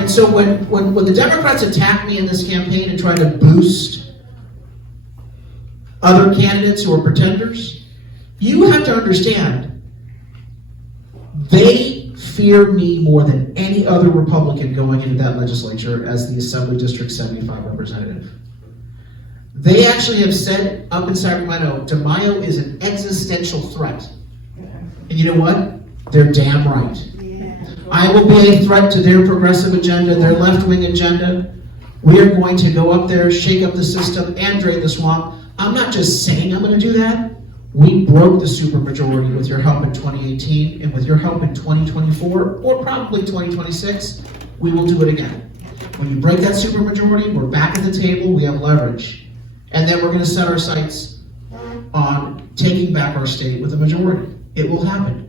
And so when the Democrats attack me in this campaign and try to boost other candidates who are pretenders, you have to understand, they fear me more than any other Republican going into that legislature as the Assembly District 75 representative. They actually have said up in Sacramento, DeMaio is an existential threat. And you know what? They're damn right. I will be a threat to their progressive agenda, their left-wing agenda. We are going to go up there, shake up the system, and drain the swamp. I'm not just saying I'm going to do that. We broke the supermajority with your help in 2018, and with your help in 2024, or probably 2026, we will do it again. When you break that supermajority, we're back at the table, we have leverage. And then we're going to set our sights on taking back our state with a majority. It will happen.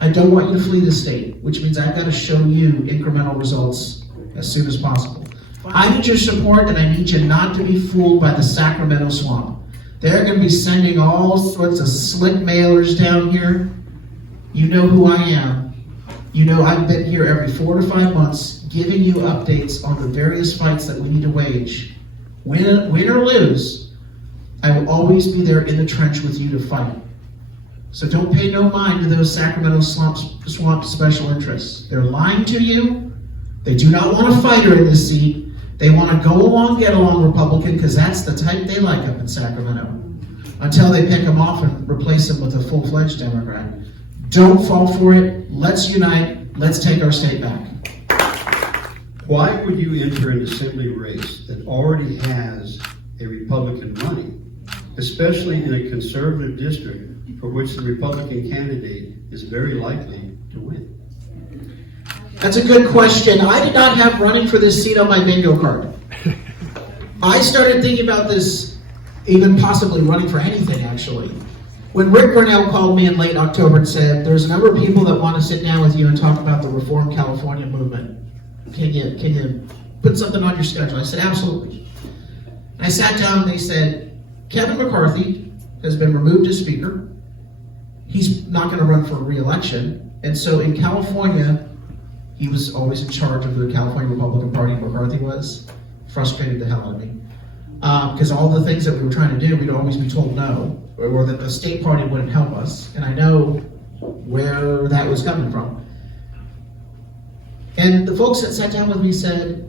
I don't want you to flee the state, which means I've got to show you incremental results as soon as possible. I need your support, and I need you not to be fooled by the Sacramento swamp. They're going to be sending all sorts of slick mailers down here. You know who I am. You know I've been here every 4 to 5 months giving you updates on the various fights that we need to wage. Win or lose, I will always be there in the trench with you to fight. So don't pay no mind to those Sacramento swamp special interests. They're lying to you. They do not want a fighter in this seat. They want to go along, get along Republican, because that's the type they like up in Sacramento. Until they pick them off and replace them with a full-fledged Democrat. Don't fall for it. Let's unite. Let's take our state back. Why would you enter an assembly race that already has a Republican running, especially in a conservative district for which the Republican candidate is very likely to win? That's a good question. I did not have running for this seat on my bingo card. I started thinking about this, even possibly running for anything, actually, when Rick Grinnell called me in late October and said, there's a number of people that want to sit down with you and talk about the Reform California movement. Can you put something on your schedule? I said, absolutely. And I sat down and they said, Kevin McCarthy has been removed as Speaker. He's not going to run for re-election. And so in California, he was always in charge of the California Republican Party, McCarthy was. Frustrated the hell out of me. Because all the things that we were trying to do, we'd always be told no, or that the state party wouldn't help us. And I know where that was coming from. And the folks that sat down with me said,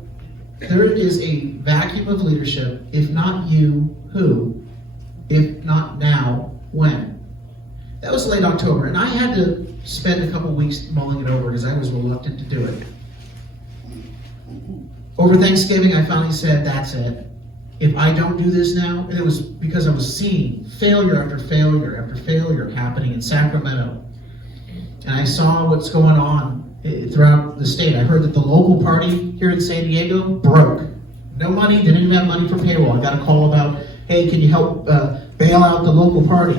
there is a vacuum of leadership. If not you, who? If not now, when? That was late October, and I had to spend a couple weeks mulling it over because I was reluctant to do it. Over Thanksgiving, I finally said, that's it. If I don't do this now, and it was because I was seeing failure after failure after failure happening in Sacramento. And I saw what's going on throughout the state. I heard that the local party here in San Diego broke. No money, they didn't even have money for payroll. I got a call about, hey, can you help bail out the local party?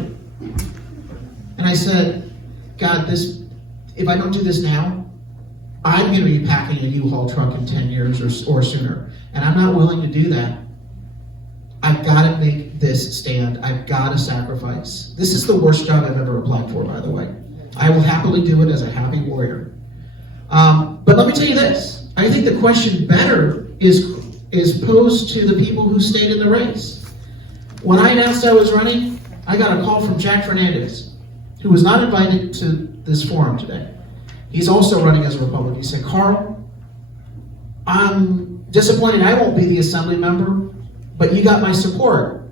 And I said, God, if I don't do this now, I'm going to be packing a U-Haul truck in 10 years or sooner. And I'm not willing to do that. I've got to make this stand. I've got to sacrifice. This is the worst job I've ever applied for, by the way. I will happily do it as a happy warrior. But let me tell you this. I think the question better is posed to the people who stayed in the race. When I announced I was running, I got a call from Jack Fernandez, who was not invited to this forum today. He's also running as a Republican. He said, Carl, I'm disappointed I won't be the assembly member, but you got my support.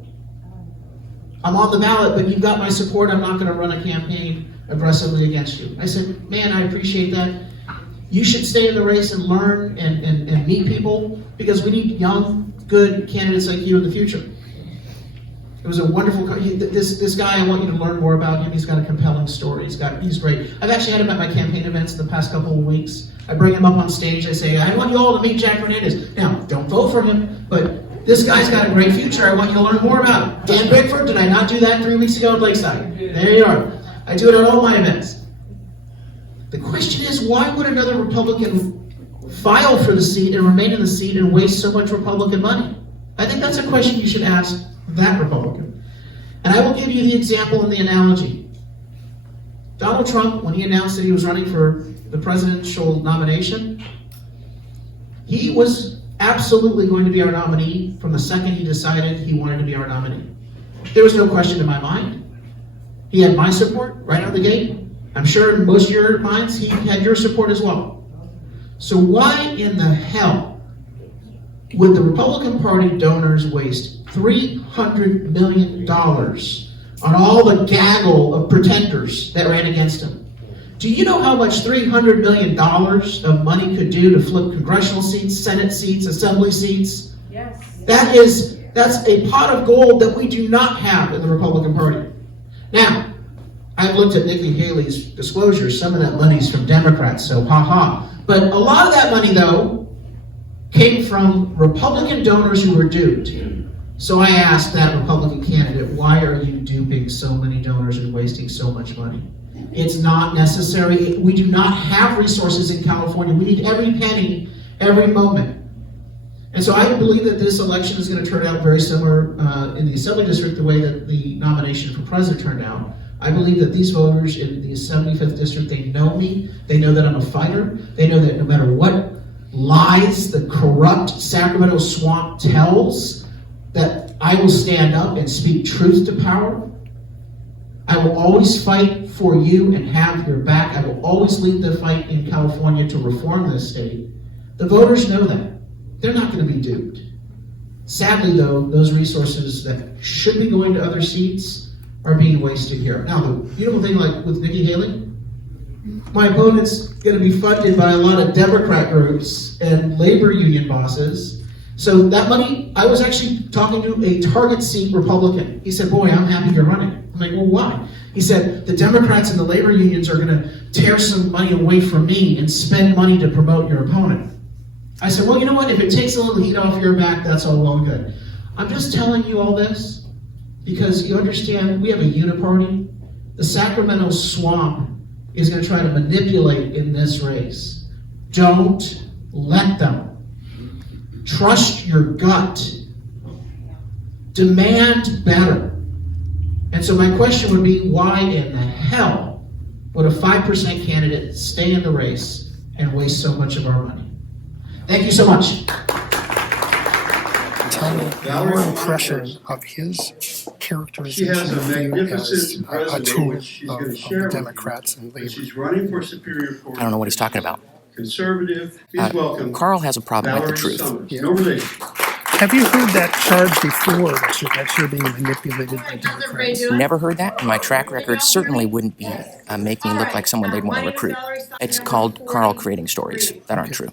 I'm on the ballot, but you've got my support. I'm not going to run a campaign aggressively against you. I said, man, I appreciate that. You should stay in the race and learn and meet people, because we need young, good candidates like you in the future. It was a wonderful, this guy, I want you to learn more about him. He's got a compelling story. He's great. I've actually had him at my campaign events in the past couple of weeks. I bring him up on stage. I say, I want you all to meet Jack Fernandez. Now, don't vote for him, but this guy's got a great future. I want you to learn more about him. Dan Bickford, did I not do that 3 weeks ago at Lakeside? There you are. I do it at all my events. The question is, why would another Republican file for the seat and remain in the seat and waste so much Republican money? I think that's a question you should ask that Republican. And I will give you the example and the analogy. Donald Trump, when he announced that he was running for the presidential nomination, He was absolutely going to be our nominee from the second he decided he wanted to be our nominee. There was no question in my mind. He had my support right out of the gate. I'm sure in most of your minds he had your support as well. So why in the hell would the Republican Party donors waste $300 million on all the gaggle of pretenders that ran against him? Do you know how much $300 million of money could do to flip congressional seats, Senate seats, Assembly seats? Yes. That's a pot of gold that we do not have in the Republican Party. Now, I've looked at Nikki Haley's disclosures. Some of that money's from Democrats, so ha-ha. But a lot of that money, though, came from Republican donors who were duped. So I asked that Republican candidate, why are you duping so many donors and wasting so much money? It's not necessary. We do not have resources in California. We need every penny, every moment. And so I believe that this election is going to turn out very similar in the Assembly District, the way that the nomination for president turned out. I believe that these voters in the 75th District, they know me. They know that I'm a fighter. They know that no matter what lies the corrupt Sacramento swamp tells, that I will stand up and speak truth to power. I will always fight for you and have your back. I will always lead the fight in California to reform this state. The voters know that. They're not going to be duped. Sadly, though, those resources that should be going to other seats are being wasted here. Now, the beautiful thing, like with Nikki Haley, my opponent's going to be funded by a lot of Democrat groups and labor union bosses. So that money, I was actually talking to a target seat Republican. He said, boy, I'm happy you're running. I'm like, well, why? He said, the Democrats and the labor unions are going to tear some money away from me and spend money to promote your opponent. I said, well, you know what? If it takes a little heat off your back, that's all well and good. I'm just telling you all this because you understand we have a uniparty. The Sacramento swamp is going to try to manipulate in this race. Don't let them. Trust your gut. Demand better. And so my question would be, why in the hell would a 5% candidate stay in the race and waste so much of our money? Thank you so much. Tell me your impression of his characterization of you as a tool of the Democrats and labor. She's running for Superior Court. I don't know what he's talking about. Conservative. Please welcome. Carl has a problem with the Valerie truth. Summers. Yeah. No relation. Have you heard that charge before that you're being manipulated by Democrats? Never heard that, and my track record certainly wouldn't be make me look like someone they'd want to recruit. It's called Carl creating stories that aren't true.